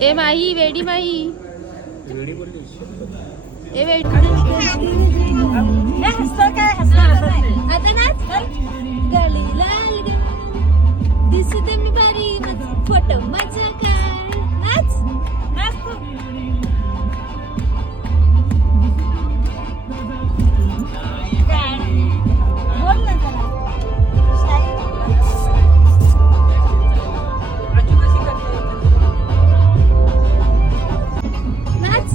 ए माही वेडी माही वेडी बोलली ए वेडी आता नाच गली लाल दिसते मी बारी फोटो माझा काढ नाच नाच तू बोल ना त्याला नाच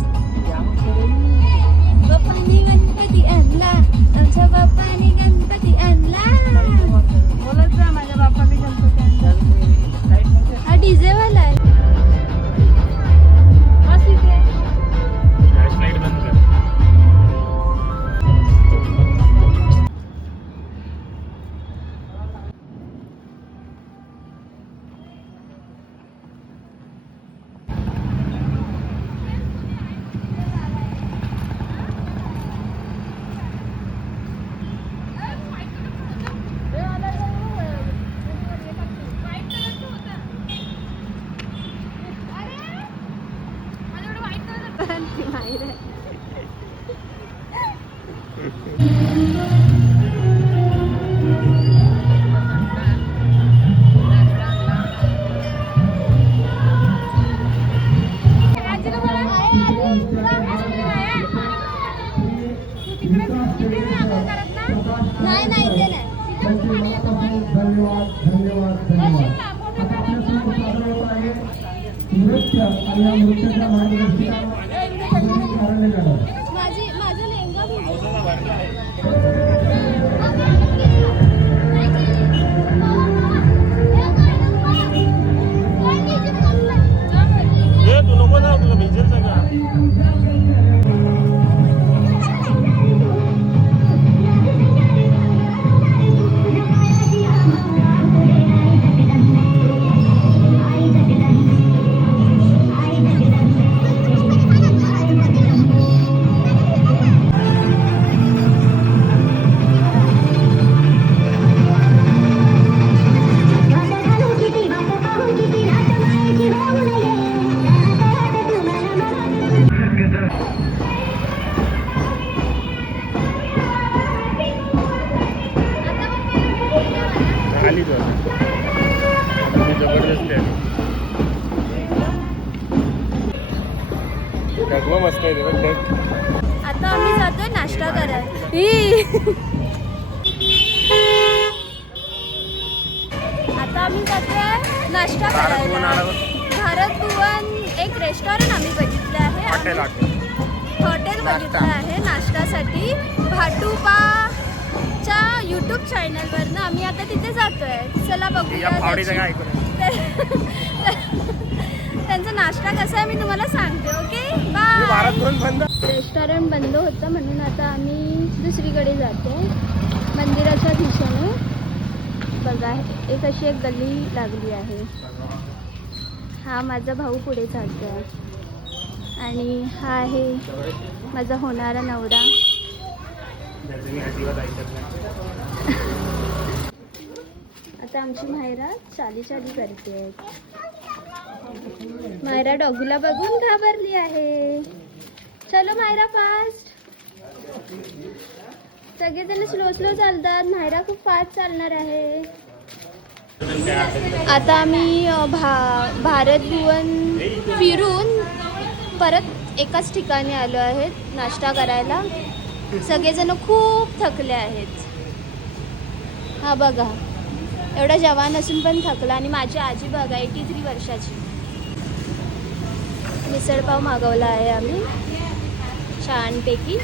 बाप्पानी गणपती आणला आमच्या बाप्पानी गणपती आणला बोलत जा माझ्या बाप्पाने गणपती आणला हा डीजे वाला आहे मस्त इथे लाईट बंद कर. नाही नाही ते नाही धन्यवाद धन्यवाद धन्यवाद आता आपल्या समोर सादर होत आहे नृत्य आणि या नृत्याच्या मार्गदर्शकाला माझा लेंगा ए तू नको ना तुला भिजेल सगळं. आली तर जबरदस्त आहे. ढगवा मस्त आहे ढग. आता आम्ही जातोय नाश्ता करायला आता आम्ही जातोय नाश्ता करायला भारत भुवन एक रेस्टॉरंट आम्ही बघितलं आहे हॉटेल हॉटेल बघितलं आहे नाश्त्यासाठी भाटुबाच्या यूट्यूब चॅनलवरनं आम्ही आता तिथे जातोय चला बघूया त्यांचा नाश्ता कसा आहे मी तुम्हाला सांगते ओके बाय रेस्टॉरंट बंद होतं म्हणून आता आम्ही दुसरीकडे जातो मंदिराच्या दिशेने बघा एक अशी एक गल्ली लागली आहे हा माझा भाऊ पुढे चालतोय आणि हा आहे माझा होणारा नवरा आता आमची मायरा चाली करते मायरा डॉगूला बघून घाबरली आहे चलो मायरा फास्ट सगळेजण स्लो चालतात मायरा खूप फास्ट चालणार आहे आता आम्ही भारत भुवन फिरून परत एकाच ठिकाणी आलो आहेत नाश्ता करायला सगळेजण खूप थकले आहेत हा बघा एवढा जवान असून पण थकला आणि माझी आजी बघा 83 वर्षाची मिसळपाव मागवला आहे आम्ही छानपैकी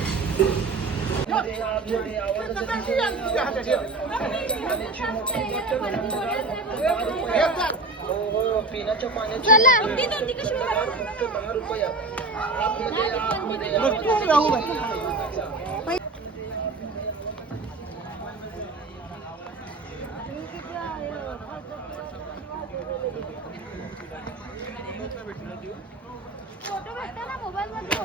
चला फोटो भेटता ना मोबाईल मध्ये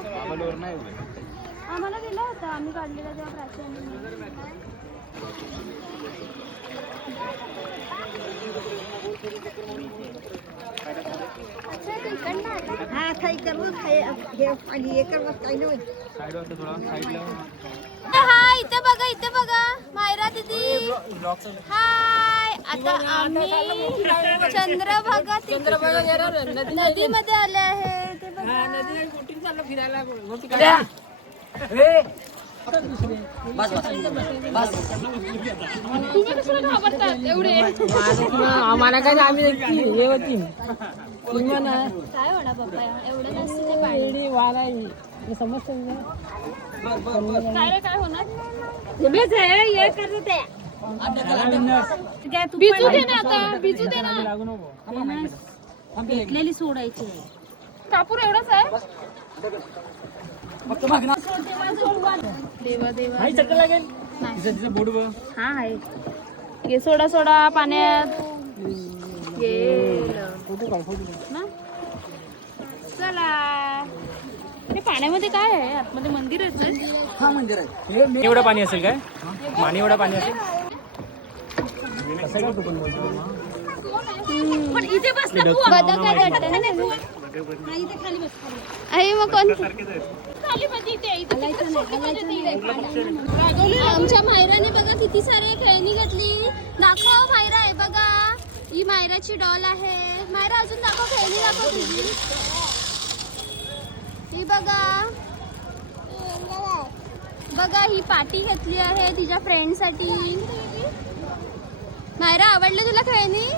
आम्हाला दिला होता आम्ही काढलेला तेव्हा प्राची हा काही करू आणि हे करू काही नाही हाय इथे बघा मायरा दीदी हाय आता आम्ही चंद्रभागा नदीमध्ये आले आहे ते बघा आम्हाला काय आम्ही हे होती काय होणार बाप्पा एवढं नसतं ते पाणी काय होणार बिजू दे ना आता बिजू दे ना भेटलेली सोडायची कापूर एवढाच आहे देवा देवा हा आहे हे सोडा पाण्यात ना चला हे पाण्यामध्ये काय आहे आतमध्ये मंदिरच आहे एवढं पाणी असेल काय पाणी एवढं पाणी असेल पण इथे बसला बदक काय वाटतं ना आई मग कोण खाली मध्ये आमच्या मायराने बघा किती सारे खेळणी घेतली दाखव मायरा आहे बघा ही मायराची डॉल आहे मायरा अजून दाखव खेळणी दाखव तुझी ही बघा बघा ही पाटी घेतली आहे तिच्या फ्रेंड साठी मायरा आवडलं तुला खेळणी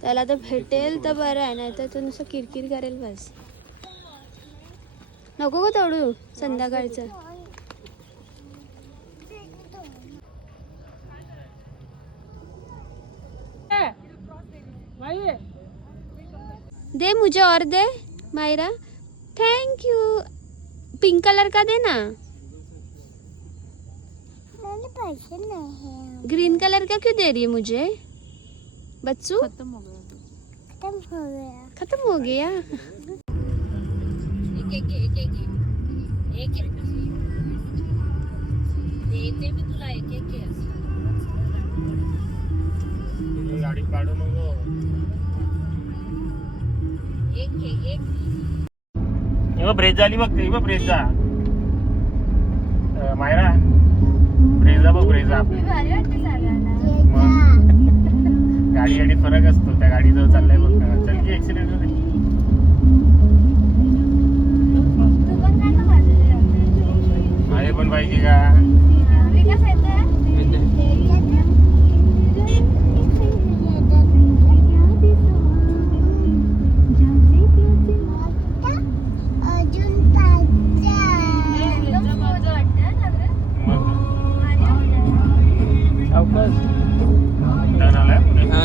त्याला तर भेटेल तर बरं आहे नाही तर तो नुसतं किरकिर करेल बस नको गो तोडू संध्याकाळचं दे मुझे और दे Myra thank you pink colour का दे ना ग्रीन कलर का क्यों दे रही है मुझे बच्चू खत्म हो गया देते मी तुला एक गाडी काढू नको ब्रेक झाली बघ ते ब्रेकचा मायरा ब्रेजा बघ ब्रेजा आपली गाडी गाडी फरक असतो त्या गाडीजवळ चाललाय बघ चल की ऍक्सिडेंट आहे पण पाहिजे का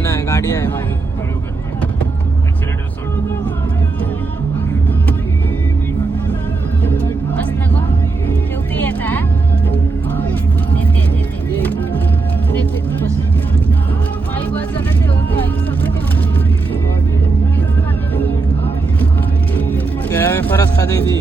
नाही गाडी आहे माझी ऍक्सिलेटर सोड बस नको ठेवते येता देते बस आई बस जरा ठेवते आई सगळं केळ्या वेफरच खाते ती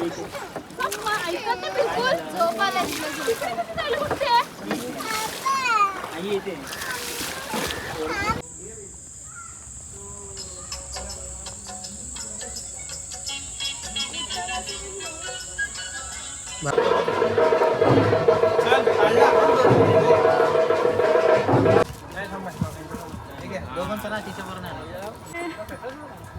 मम्मा, ऐकत नाही बिलकुल. झोप आल्या तिला. चालू कुठे? दोघांचा ना तिच्यावर नाही